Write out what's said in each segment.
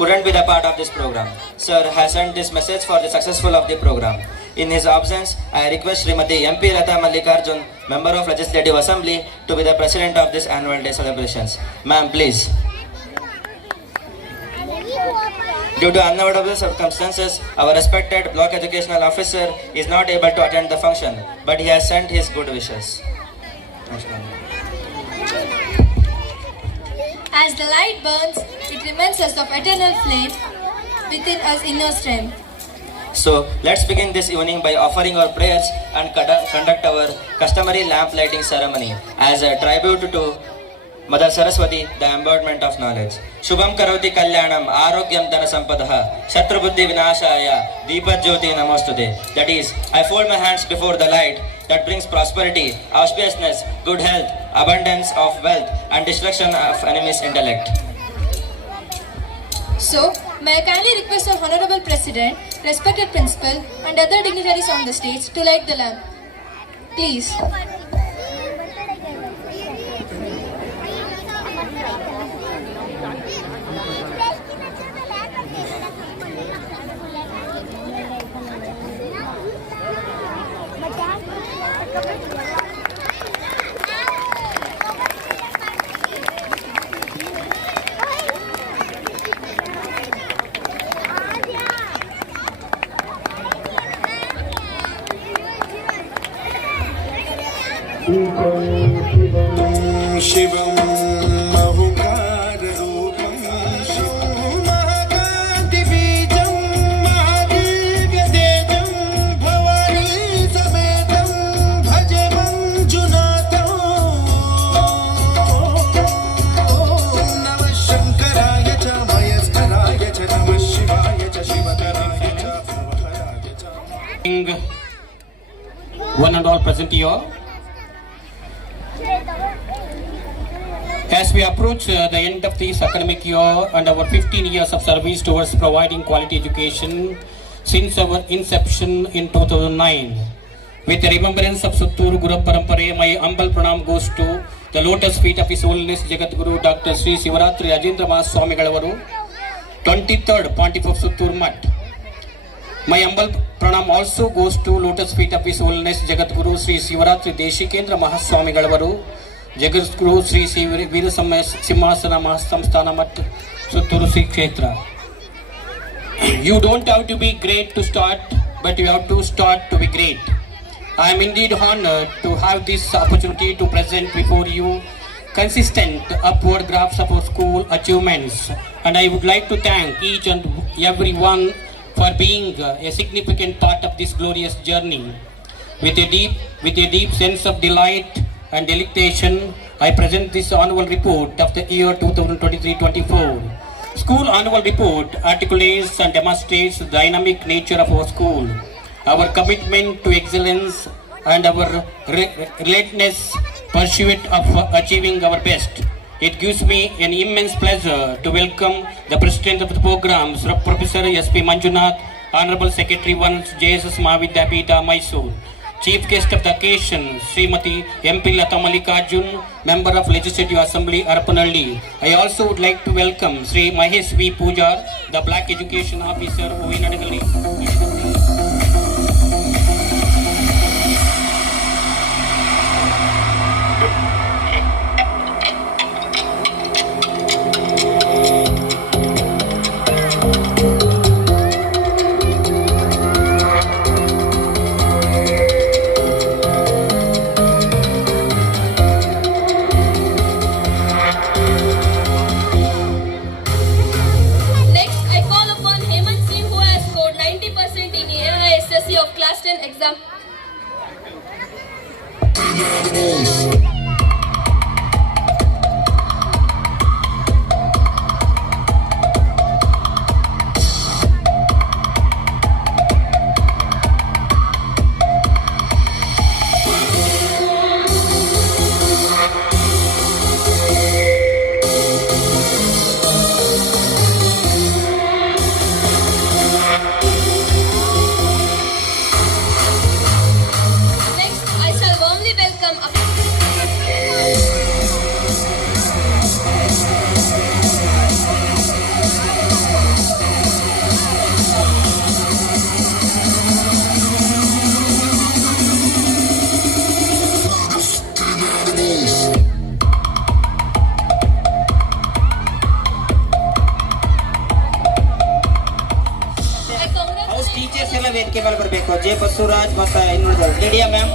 couldn't be the part of this program. Sir has sent this message for the successful of the program. In his absence, I request Srimati MP Lata Mallikarjun, Member of Legislative Assembly, to be the President of this annual day celebrations. Ma'am, please. Due to unavoidable circumstances, our respected Block Educational Officer is not able to attend the function, but he has sent his good wishes. As the light burns, it reminds us of eternal flame within us inner strength. So, let's begin this evening by offering our prayers and conduct our customary lamp lighting ceremony as a tribute to Mother Saraswati, the embodiment of knowledge. Shubham karoti kalyanam arogyam dhana sampadaha shatrubuddhi vinashaya deepajyoti namostude. That is, I fold my hands before the light that brings prosperity, auspiciousness, good health, abundance of wealth and destruction of enemies' intellect. So, may I kindly request our Honorable President, respected Principal and other dignitaries on the stage to light the lamp. Please. शिवं बहुकाररूपं शिवं महाकान्तिबीजं महादिव्यतेजं भवानी समेतं भजे मञ्जुनाथं नमः शङ्कराय च मयस्कराय च नमः शिवाय च शिवकराय च भवहराय च. One and all present here. As we approach the end of this academic year and our 15 years of service towards providing quality education since our inception in 2009, with the remembrance of Sutturu Guru Parampare, my humble pranam goes to the lotus feet of His Holiness Jagat Guru Dr. Sri Sivaratri Rajendra Mas Swami Galavaru, 23rd Pontiff of Sutturu Mutt. My humble pranam also goes to lotus feet of His Holiness Jagat Guru Sri Sivaratri Deshikendra Mahaswami Galavaru, Jagat Guru Sri Veera Simhasana Mahasamsthana Mutt Sutturu Sri Kshetra. You don't have to be great to start, but you have to start to be great. I am indeed honored to have this opportunity to present before you consistent upward graphs of our school achievements, and I would like to thank each and every one for being a significant part of this glorious journey. With a deep sense of delight and delectation, I present this annual report of the year 2023-24. School annual report articulates and demonstrates the dynamic nature of our school, our commitment to excellence, and our relentless pursuit of achieving our best. It gives me an immense pleasure to welcome the President of the program, Professor S.P. Manjunath, Honorable Secretary 1 JSS Mahavidyapita, Mysore. Chief guest of the occasion, Srimati MP Lata Mallikarjun, Member of Legislative Assembly, Arapanalli. I also would like to welcome Sri Mahesh V. Pujar, the Black Education Officer, Ovinadagali. Next, I call upon Hemant Singh, who has scored 90% in ವೇದಿಕೆ ಮೇಲೆ ಬರಬೇಕು. J Basavaraj ಮತ್ತು ಇನ್ನುಳಿದವರು. ರೆಡಿಯಾ ma'am?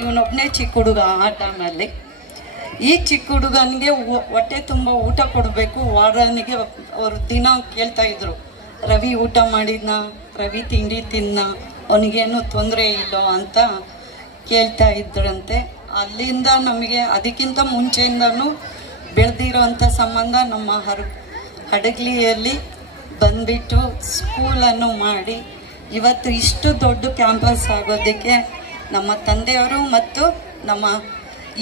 ಇವನೊಬ್ಬನೇ ಚಿಕ್ಕ ಹುಡುಗ ಆ ಟೈಮಲ್ಲಿ. ಈ ಚಿಕ್ಕ ಹುಡುಗನಿಗೆ ಹೊಟ್ಟೆ ತುಂಬ ಊಟ ಕೊಡಬೇಕು. ವಾರ್ಡನಿಗೆ ಅವರು ದಿನ ಕೇಳ್ತಾ ಇದ್ರು, ರವಿ ಊಟ ಮಾಡಿದ್ನ, ರವಿ ತಿಂಡಿ ತಿನ್ನ, ಅವನಿಗೇನು ತೊಂದರೆ ಇಲ್ಲೋ ಅಂತ ಕೇಳ್ತಾ ಇದ್ರಂತೆ. ಅಲ್ಲಿಂದ ನಮಗೆ ಅದಕ್ಕಿಂತ ಮುಂಚೆಯಿಂದನೂ ಬೆಳೆದಿರೋಂಥ ಸಂಬಂಧ. ನಮ್ಮ ಹಡಗಲಿಯಲ್ಲಿ ಬಂದ್ಬಿಟ್ಟು ಸ್ಕೂಲನ್ನು ಮಾಡಿ ಇವತ್ತು ಇಷ್ಟು ದೊಡ್ಡ ಕ್ಯಾಂಪಸ್ ಆಗೋದಕ್ಕೆ ನಮ್ಮ ತಂದೆಯವರು ಮತ್ತು ನಮ್ಮ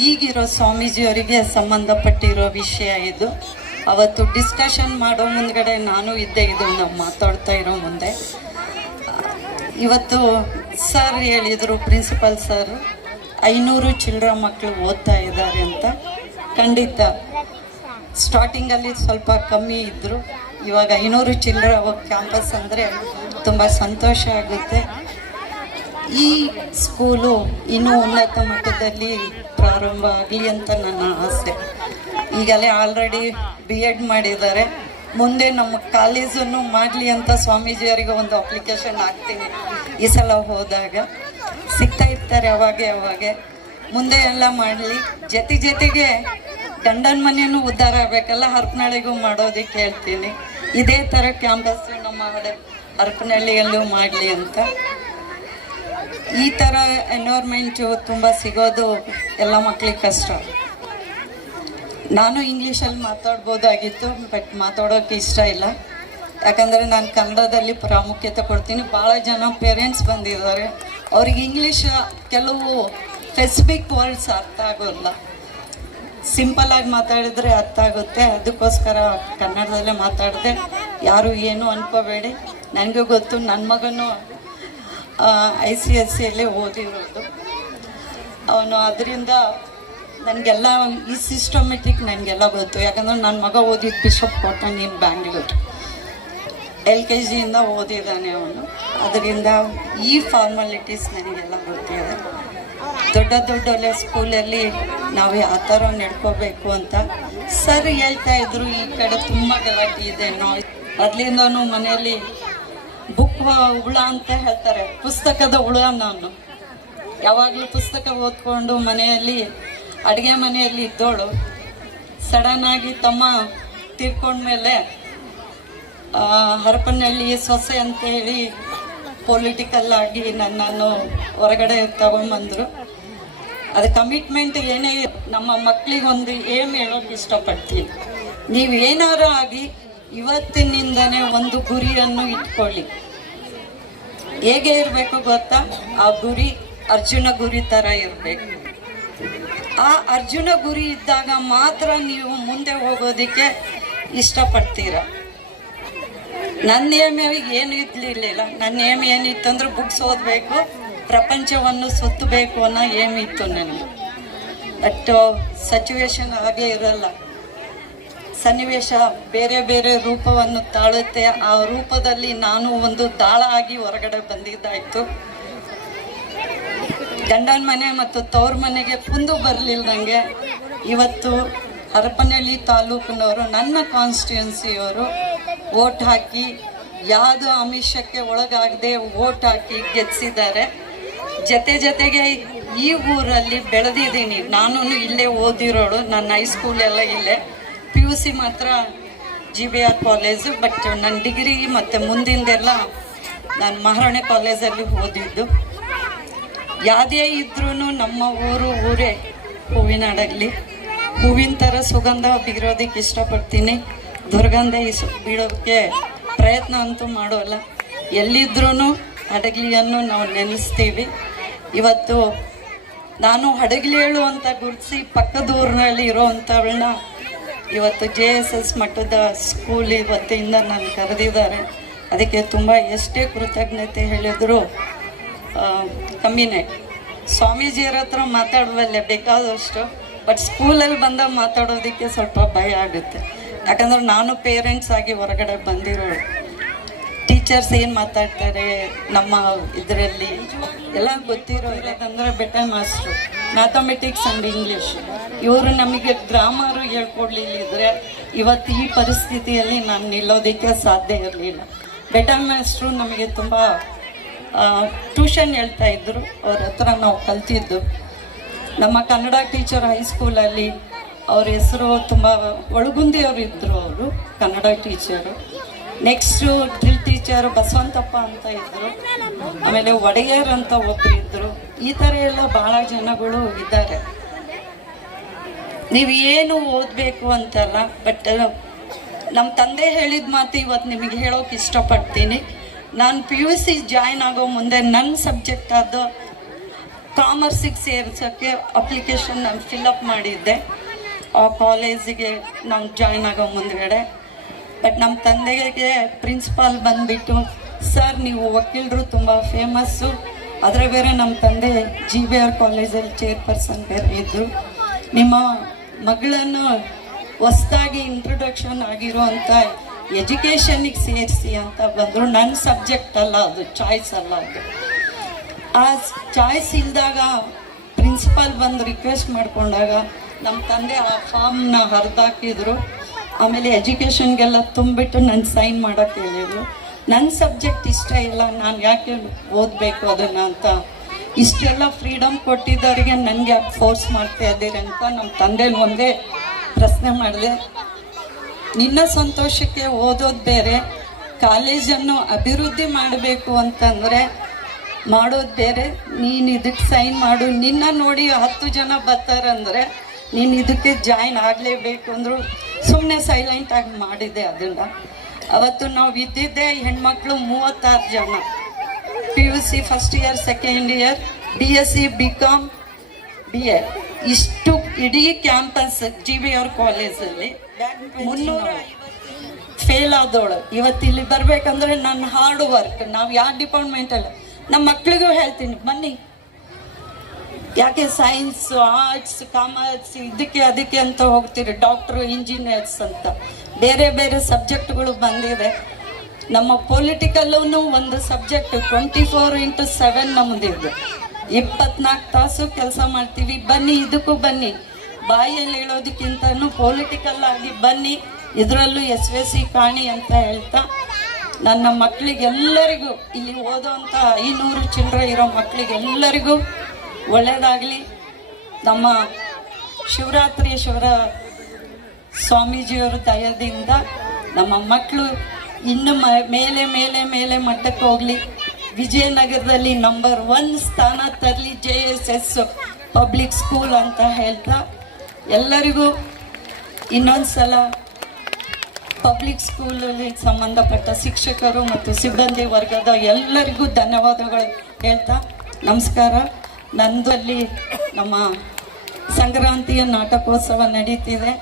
ಈಗಿರೋ ಸ್ವಾಮೀಜಿಯವರಿಗೆ ಸಂಬಂಧಪಟ್ಟಿರೋ ವಿಷಯ ಇದು. ಅವತ್ತು ಡಿಸ್ಕಷನ್ ಮಾಡೋ ಮುಂದ್ಗಡೆ ನಾನು ಇದ್ದೆ, ಇದು ನಾವು ಮಾತಾಡ್ತಾ ಇರೋ ಮುಂದೆ. ಇವತ್ತು ಸರ್ ಹೇಳಿದರು, ಪ್ರಿನ್ಸಿಪಲ್ ಸರ್, 500 ಚಿಲ್ಡ್ರ ಮಕ್ಕಳು ಓದ್ತಾ ಇದ್ದಾರೆ ಅಂತ. ಖಂಡಿತ ಸ್ಟಾರ್ಟಿಂಗಲ್ಲಿ ಸ್ವಲ್ಪ ಕಮ್ಮಿ ಇದ್ದರು, ಇವಾಗ 500 ಚಿಲ್ಡ್ರ ಕ್ಯಾಂಪಸ್ ಅಂದರೆ ತುಂಬ ಸಂತೋಷ ಆಗುತ್ತೆ. ಈ ಸ್ಕೂಲು ಇನ್ನೂ ಉನ್ನತ ಮಟ್ಟದಲ್ಲಿ ಪ್ರಾರಂಭ ಆಗಲಿ ಅಂತ ನನ್ನ ಆಸೆ. ಈಗಲೇ ಆಲ್ರೆಡಿ BEd ಮಾಡಿದ್ದಾರೆ, ಮುಂದೆ ನಮ್ಮ ಕಾಲೇಜನ್ನು ಮಾಡಲಿ ಅಂತ ಸ್ವಾಮೀಜಿಯವರಿಗೆ ಒಂದು ಅಪ್ಲಿಕೇಶನ್ ಹಾಕ್ತೀನಿ. ಈ ಸಲ ಹೋದಾಗ ಸಿಗ್ತಾ ಇರ್ತಾರೆ ಅವಾಗೆ ಮುಂದೆ ಎಲ್ಲ ಮಾಡಲಿ. ಜೊತೆಗೆ ಗಂಡನ ಮನೆಯೂ ಉದ್ಧಾರ ಆಗಬೇಕಲ್ಲ, ಹರಪನಹಳ್ಳಿಗೂ ಮಾಡೋದಕ್ಕೆ ಹೇಳ್ತೀನಿ. ಇದೇ ಥರ ಕ್ಯಾಂಪಸ್ ನಮ್ಮ ಹರಪನಹಳ್ಳಿಯಲ್ಲೂ ಮಾಡಲಿ ಅಂತ. ಈ ಥರ ಎನ್ವೈರ್ಮೆಂಟು ತುಂಬ ಸಿಗೋದು ಎಲ್ಲ ಮಕ್ಕಳಿಗೆ ಕಷ್ಟ. ನಾನು ಇಂಗ್ಲೀಷಲ್ಲಿ ಮಾತಾಡ್ಬೋದಾಗಿತ್ತು, ಬಟ್ ಮಾತಾಡೋಕ್ಕೆ ಇಷ್ಟ ಇಲ್ಲ. ಯಾಕಂದರೆ ನಾನು ಕನ್ನಡದಲ್ಲಿ ಪ್ರಾಮುಖ್ಯತೆ ಕೊಡ್ತೀನಿ. ಭಾಳ ಜನ ಪೇರೆಂಟ್ಸ್ ಬಂದಿದ್ದಾರೆ, ಅವ್ರಿಗೆ ಇಂಗ್ಲೀಷ್ ಕೆಲವು ಸ್ಪೆಸಿಫಿಕ್ ವರ್ಡ್ಸ್ ಅರ್ಥ ಆಗೋಲ್ಲ. ಸಿಂಪಲ್ಲಾಗಿ ಮಾತಾಡಿದರೆ ಅರ್ಥ ಆಗುತ್ತೆ. ಅದಕ್ಕೋಸ್ಕರ ಕನ್ನಡದಲ್ಲೇ ಮಾತಾಡಿದೆ. ಯಾರು ಏನು ಅನ್ಕೋಬೇಡಿ. ನನಗೂ ಗೊತ್ತು, ನನ್ನ ಮಗನೂ ICSEಯಲ್ಲೇ ಓದಿರೋದು ಅವನು. ಅದರಿಂದ ನನಗೆಲ್ಲ ಈ ಸಿಸ್ಟಮೆಟಿಕ್ ನನಗೆಲ್ಲ ಗೊತ್ತು. ಯಾಕಂದರೆ ನನ್ನ ಮಗ ಓದಿದ್ದು ಬಿಷಪ್ ಕಾಟನ್ ಇನ್ ಬ್ಯಾಂಗ್ಳೂರು, LKGಯಿಂದ ಓದಿದ್ದಾನೆ ಅವನು. ಅದರಿಂದ ಈ ಫಾರ್ಮಾಲಿಟೀಸ್ ನನಗೆಲ್ಲ ಗೊತ್ತಿದೆ. ದೊಡ್ಡ ಸ್ಕೂಲಲ್ಲಿ ನಾವು ಯಾವ ಥರ ನಡ್ಕೋಬೇಕು ಅಂತ ಸರ್ ಹೇಳ್ತಾ ಇದ್ರು. ಈ ಕಡೆ ತುಂಬ ಗಲಾಟೆ ಇದೆ. ಅದರಿಂದನೂ ಮನೆಯಲ್ಲಿ ಬುಕ್ ಹುಳ ಅಂತ ಹೇಳ್ತಾರೆ, ಪುಸ್ತಕದ ಹುಳ. ನಾನು ಯಾವಾಗಲೂ ಪುಸ್ತಕ ಓದ್ಕೊಂಡು ಮನೆಯಲ್ಲಿ ಅಡುಗೆ ಮನೆಯಲ್ಲಿ ಇದ್ದೋಳು. ಸಡನ್ನಾಗಿ ತಮ್ಮ ತೀರ್ಕೊಂಡ್ಮೇಲೆ ಹರಪನಹಳ್ಳಿ ಸೊಸೆ ಅಂತೇಳಿ ಪೊಲಿಟಿಕಲ್ ಆಗಿ ನನ್ನನ್ನು ಹೊರಗಡೆ ತಗೊಂಬಂದರು. ಅದು ಕಮಿಟ್ಮೆಂಟ್ ಏನೇ ನಮ್ಮ ಮಕ್ಕಳಿಗೆ ಒಂದು ಏಮ್ ಹೇಳೋಕೆ ಇಷ್ಟಪಡ್ತೀನಿ. ನೀವು ಏನಾರು ಆಗಿ ಇವತ್ತಿನಿಂದನೇ ಒಂದು ಗುರಿಯನ್ನು ಇಟ್ಕೊಳ್ಳಿ. ಹೇಗೆ ಇರಬೇಕು ಗೊತ್ತಾ? ಆ ಗುರಿ ಅರ್ಜುನ ಗುರಿ ಥರ ಇರಬೇಕು. ಆ ಅರ್ಜುನ ಗುರಿ ಇದ್ದಾಗ ಮಾತ್ರ ನೀವು ಮುಂದೆ ಹೋಗೋದಕ್ಕೆ ಇಷ್ಟಪಡ್ತೀರ. ನನ್ನ ನೇಮ್ ಏನು ಇರಲಿಲ್ಲ. ನನ್ನ ನೇಮ್ ಏನಿತ್ತು ಅಂದ್ರೆ ಬುಕ್ಸ್ ಓದಬೇಕು, ಪ್ರಪಂಚವನ್ನು ಸುತ್ತಬೇಕು ಅನ್ನೋ ಏಮ್ ಇತ್ತು ನನಗೆ. ಬಟ್ ಸಿಚುವೇಶನ್ ಹಾಗೆ ಇರಲ್ಲ. ಸನ್ನಿವೇಶ ಬೇರೆ ಬೇರೆ ರೂಪವನ್ನು ತಾಳುತ್ತೆ. ಆ ರೂಪದಲ್ಲಿ ನಾನು ಒಂದು ದಾಳ ಆಗಿ ಹೊರಗಡೆ ಬಂದಿದ್ದಾಯಿತು. ಗಂಡನ ಮನೆ ಮತ್ತು ತವ್ರ ಮನೆಗೆ ಕುಂದು ಬರಲಿಲ್ದಂಗೆ ಇವತ್ತು ಹರಪನಹಳ್ಳಿ ತಾಲೂಕಿನವರು, ನನ್ನ ಕಾನ್ಸ್ಟಿಟ್ಯೂನ್ಸಿಯವರು ವೋಟ್ ಹಾಕಿ ಯಾವುದು ಆಮಿಷಕ್ಕೆ ಒಳಗಾಗದೆ ವೋಟ್ ಹಾಕಿ ಗೆಲ್ಲಿಸಿದ್ದಾರೆ. ಜೊತೆಗೆ ಈ ಊರಲ್ಲಿ ಬೆಳೆದಿದ್ದೀನಿ. ನಾನು ಇಲ್ಲೇ ಓದಿರೋಳು, ನನ್ನ ಹೈಸ್ಕೂಲ್ ಎಲ್ಲ ಇಲ್ಲೇ, PUC ಮಾತ್ರ GBR ಕಾಲೇಜು. ಬಟ್ ನನ್ನ ಡಿಗ್ರಿ ಮತ್ತು ಮುಂದಿಂದೆಲ್ಲ ನಾನು ಮಹಾರಾಣಿ ಕಾಲೇಜಲ್ಲಿ ಓದಿದ್ದು. ಯಾವುದೇ ಇದ್ರೂ ನಮ್ಮ ಊರೇ ಹೂವಿನಾಡಲ್ಲಿ ಹೂವಿನ ಥರ ಸುಗಂಧ ಬೀರೋದಕ್ಕೆ ಇಷ್ಟಪಡ್ತೀನಿ. ದುರ್ಗಂಧ ಬೀಳೋಕ್ಕೆ ಪ್ರಯತ್ನ ಅಂತೂ ಮಾಡೋಲ್ಲ. ಎಲ್ಲಿದ್ರೂ ಹಡಗಲಿಯನ್ನು ನಾವು ನೆನೆಸ್ತೀವಿ. ಇವತ್ತು ನಾನು ಹಡಗಲಿಯಳು ಅಂತ ಗುರುತಿಸಿ ಪಕ್ಕದ ಊರಿನಲ್ಲಿ ಇರೋವಂಥವಳನ್ನ ಇವತ್ತು JSS ಮಟ್ಟದ ಸ್ಕೂಲ್ ಇವತ್ತಿಂದ ನಾನು ಕರೆದಿದ್ದಾರೆ. ಅದಕ್ಕೆ ತುಂಬ ಎಷ್ಟೇ ಕೃತಜ್ಞತೆ ಹೇಳಿದ್ರು ಕಮ್ಮಿನೇ. ಸ್ವಾಮೀಜಿಯರ ಹತ್ರ ಮಾತಾಡುವಲ್ಲೇ ಬೇಕಾದಷ್ಟು, ಬಟ್ ಸ್ಕೂಲಲ್ಲಿ ಬಂದಾಗ ಮಾತಾಡೋದಕ್ಕೆ ಸ್ವಲ್ಪ ಭಯ ಆಗುತ್ತೆ. ಯಾಕಂದ್ರೆ ನಾನು ಪೇರೆಂಟ್ಸ್ ಆಗಿ ಹೊರಗಡೆ ಬಂದಿರೋಳು. ಟೀಚರ್ಸ್ ಏನು ಮಾತಾಡ್ತಾರೆ ನಮ್ಮ ಇದರಲ್ಲಿ ಎಲ್ಲ ಗೊತ್ತಿರೋ ಇರೋದಂದರೆ better master, mathematics and English. ಇವರು ನಮಗೆ ಗ್ರಾಮರು ಹೇಳ್ಕೊಡ್ಲಿಲ್ಲಿದ್ರೆ ಇವತ್ತು ಈ ಪರಿಸ್ಥಿತಿಯಲ್ಲಿ ನಾನು ನಿಲ್ಲೋದಕ್ಕೆ ಸಾಧ್ಯ ಇರಲಿಲ್ಲ. ಬೆಟರ್ ಮಾಸ್ಟ್ರು ನಮಗೆ ತುಂಬ ಟ್ಯೂಷನ್ ಹೇಳ್ತಾ ಇದ್ದರು, ಅವ್ರ ಹತ್ರ ನಾವು ಕಲ್ತಿದ್ದು. ನಮ್ಮ ಕನ್ನಡ ಟೀಚರ್ ಹೈಸ್ಕೂಲಲ್ಲಿ ಅವ್ರ ಹೆಸರು ತುಂಬ ಒಳಗುಂದಿಯವರು ಇದ್ದರು, ಅವರು Kannada teacher. Next drill teacher Basavantappa ಅಂತ ಇದ್ದರು. ಆಮೇಲೆ ಒಡೆಯರ್ ಅಂತ ಒಬ್ಬರು ಇದ್ದರು. ಈ ಥರ ಎಲ್ಲ ಭಾಳ ಜನಗಳು ಇದ್ದಾರೆ. ನೀವು ಏನು ಓದಬೇಕು ಅಂತಲ್ಲ, ಬಟ್ ನಮ್ಮ ತಂದೆ ಹೇಳಿದ ಮಾತು ಇವತ್ತು ನಿಮಗೆ ಹೇಳೋಕೆ ಇಷ್ಟಪಡ್ತೀನಿ. ನಾನು PUC ಜಾಯ್ನ್ ಆಗೋ ಮುಂದೆ ನನ್ನ ಸಬ್ಜೆಕ್ಟ್ ಆದ ಕಾಮರ್ಸಿಗೆ ಸೇರ್ಸೋಕ್ಕೆ ಅಪ್ಲಿಕೇಶನ್ ನಾನು ಫಿಲಪ್ ಮಾಡಿದ್ದೆ ಆ ಕಾಲೇಜಿಗೆ ನಾನು ಜಾಯ್ನ್ ಆಗೋ ಮುಂದ್ಗಡೆ. ಬಟ್ ನಮ್ಮ ತಂದೆಗೆ ಪ್ರಿನ್ಸಿಪಾಲ್ ಬಂದುಬಿಟ್ಟು, ಸರ್ ನೀವು ವಕೀಲರು ತುಂಬ ಫೇಮಸ್ಸು, ಅದರ ಬೇರೆ ನಮ್ಮ ತಂದೆ GBR ಕಾಲೇಜಲ್ಲಿ ಚೇರ್ಪರ್ಸನ್ ಬೇರೆ ಇದ್ದರು, ನಿಮ್ಮ ಮಗಳನ್ನು ಹೊಸದಾಗಿ ಇಂಟ್ರೊಡಕ್ಷನ್ ಆಗಿರುವಂಥ ಎಜುಕೇಷನಿಗೆ ಸೇರಿಸಿ ಅಂತ ಬಂದರು. ನನ್ನ ಸಬ್ಜೆಕ್ಟ್ ಅಲ್ಲ ಅದು, ಚಾಯ್ಸ್ ಅಲ್ಲ ಅದು. ಆ ಚಾಯ್ಸ್ ಇಲ್ದಾಗ ಪ್ರಿನ್ಸಿಪಾಲ್ ಬಂದು ರಿಕ್ವೆಸ್ಟ್ ಮಾಡಿಕೊಂಡಾಗ ನಮ್ಮ ತಂದೆ ಆ ಫಾರ್ಮ್ನ ಹರಿದಾಕಿದ್ರು. ಆಮೇಲೆ ಎಜುಕೇಷನ್ಗೆಲ್ಲ ತುಂಬಿಟ್ಟು ನನ್ನ ಸೈನ್ ಮಾಡೋಕ್ಕೆ ಹೇಳಿದ್ರು. ನನ್ನ ಸಬ್ಜೆಕ್ಟ್ ಇಷ್ಟ ಇಲ್ಲ, ನಾನು ಯಾಕೆ ಓದಬೇಕು ಅದನ್ನು ಅಂತ. ಇಷ್ಟೆಲ್ಲ ಫ್ರೀಡಮ್ ಕೊಟ್ಟಿದ್ದವರಿಗೆ ನನಗೆ ಯಾಕೆ ಫೋರ್ಸ್ ಮಾಡ್ತಾ ಇದ್ದೀರಿ ಅಂತ ನಮ್ಮ ತಂದೆನ ಒಂದೇ ಪ್ರಶ್ನೆ ಮಾಡಿದೆ. ನಿನ್ನ ಸಂತೋಷಕ್ಕೆ ಓದೋದು ಬೇರೆ, ಕಾಲೇಜನ್ನು ಅಭಿವೃದ್ಧಿ ಮಾಡಬೇಕು ಅಂತಂದರೆ ಮಾಡೋದು ಬೇರೆ. ನೀನು ಇದಕ್ಕೆ ಸೈನ್ ಮಾಡು, ನಿನ್ನ ನೋಡಿ 10 ಜನ ಬರ್ತಾರಂದರೆ ನೀನು ಇದಕ್ಕೆ ಜಾಯ್ನ್ ಆಗಲೇಬೇಕು ಅಂದರು. ಸುಮ್ಮನೆ ಸೈಲೆಂಟಾಗಿ ಮಾಡಿದೆ ಅದನ್ನು. ಅವತ್ತು ನಾವು ಇದ್ದಿದ್ದೆ ಹೆಣ್ಮಕ್ಳು 36 ಜನ. PUC first year, second year, BSc, BCom, BA. ಇಷ್ಟು ಇಡೀ ಕ್ಯಾಂಪಸ್ GBR ಕಾಲೇಜಲ್ಲಿ 350 ಫೇಲ್ ಆದವಳು. ಇವತ್ತು ಇಲ್ಲಿ ಬರಬೇಕಂದ್ರೆ ನನ್ನ ಹಾರ್ಡ್ ವರ್ಕ್. ನಾವು ಯಾವ ಡಿಪಾರ್ಟ್ಮೆಂಟಲ್ಲ, ನಮ್ಮ ಮಕ್ಳಿಗೂ ಹೇಳ್ತೀನಿ ಬನ್ನಿ. ಯಾಕೆ ಸೈನ್ಸ್, ಆರ್ಟ್ಸ್, ಕಾಮರ್ಸ್ ಇದಕ್ಕೆ ಅದಕ್ಕೆ ಅಂತ ಹೋಗ್ತೀರಿ, ಡಾಕ್ಟ್ರು, ಇಂಜಿನಿಯರ್ಸ್ ಅಂತ ಬೇರೆ ಬೇರೆ ಸಬ್ಜೆಕ್ಟ್ಗಳು ಬಂದಿದೆ. ನಮ್ಮ ಪೊಲಿಟಿಕಲ್ಲೂ ಒಂದು ಸಬ್ಜೆಕ್ಟ್ 24/7 ನಮ್ಮದಿದ್ದು, 24 ತಾಸು ಕೆಲಸ ಮಾಡ್ತೀವಿ. ಬನ್ನಿ, ಇದಕ್ಕೂ ಬನ್ನಿ, ಬಾಯಲ್ಲಿ ಹೇಳೋದಕ್ಕಿಂತನೂ ಪೊಲಿಟಿಕಲ್ ಆಗಿ ಬನ್ನಿ. ಇದರಲ್ಲೂ SVC ಕಾಣಿ ಅಂತ ಹೇಳ್ತಾ ನನ್ನ ಮಕ್ಕಳಿಗೆಲ್ಲರಿಗೂ, ಇಲ್ಲಿ ಓದೋವಂಥ 500 ಚಿಲ್ಲರೆ ಇರೋ ಮಕ್ಕಳಿಗೆಲ್ಲರಿಗೂ ಒಳ್ಳೆಯದಾಗಲಿ. ನಮ್ಮ ಶಿವರಾತ್ರೀಶ್ವರ ಸ್ವಾಮೀಜಿಯವರ ದಯದಿಂದ ನಮ್ಮ ಮಕ್ಕಳು ಇನ್ನು ಮೇಲೆ ಮೇಲೆ ಮೇಲೆ ಮಟ್ಟಕ್ಕೆ ಹೋಗಲಿ. ವಿಜಯನಗರದಲ್ಲಿ ನಂಬರ್ 1 ಸ್ಥಾನ ತರಲಿ JSS ಪಬ್ಲಿಕ್ ಸ್ಕೂಲ್ ಅಂತ ಹೇಳ್ತಾ ಎಲ್ಲರಿಗೂ ಇನ್ನೊಂದು ಸಲ ಪಬ್ಲಿಕ್ ಸ್ಕೂಲಲ್ಲಿ ಸಂಬಂಧಪಟ್ಟ ಶಿಕ್ಷಕರು ಮತ್ತು ಸಿಬ್ಬಂದಿ ವರ್ಗದ ಎಲ್ಲರಿಗೂ ಧನ್ಯವಾದಗಳು ಹೇಳ್ತಾ ನಮಸ್ಕಾರ. ನಂದು ಅಲ್ಲಿ ನಮ್ಮ ಸಂಕ್ರಾಂತಿಯ ನಾಟಕೋತ್ಸವ ನಡೀತಿದೆ.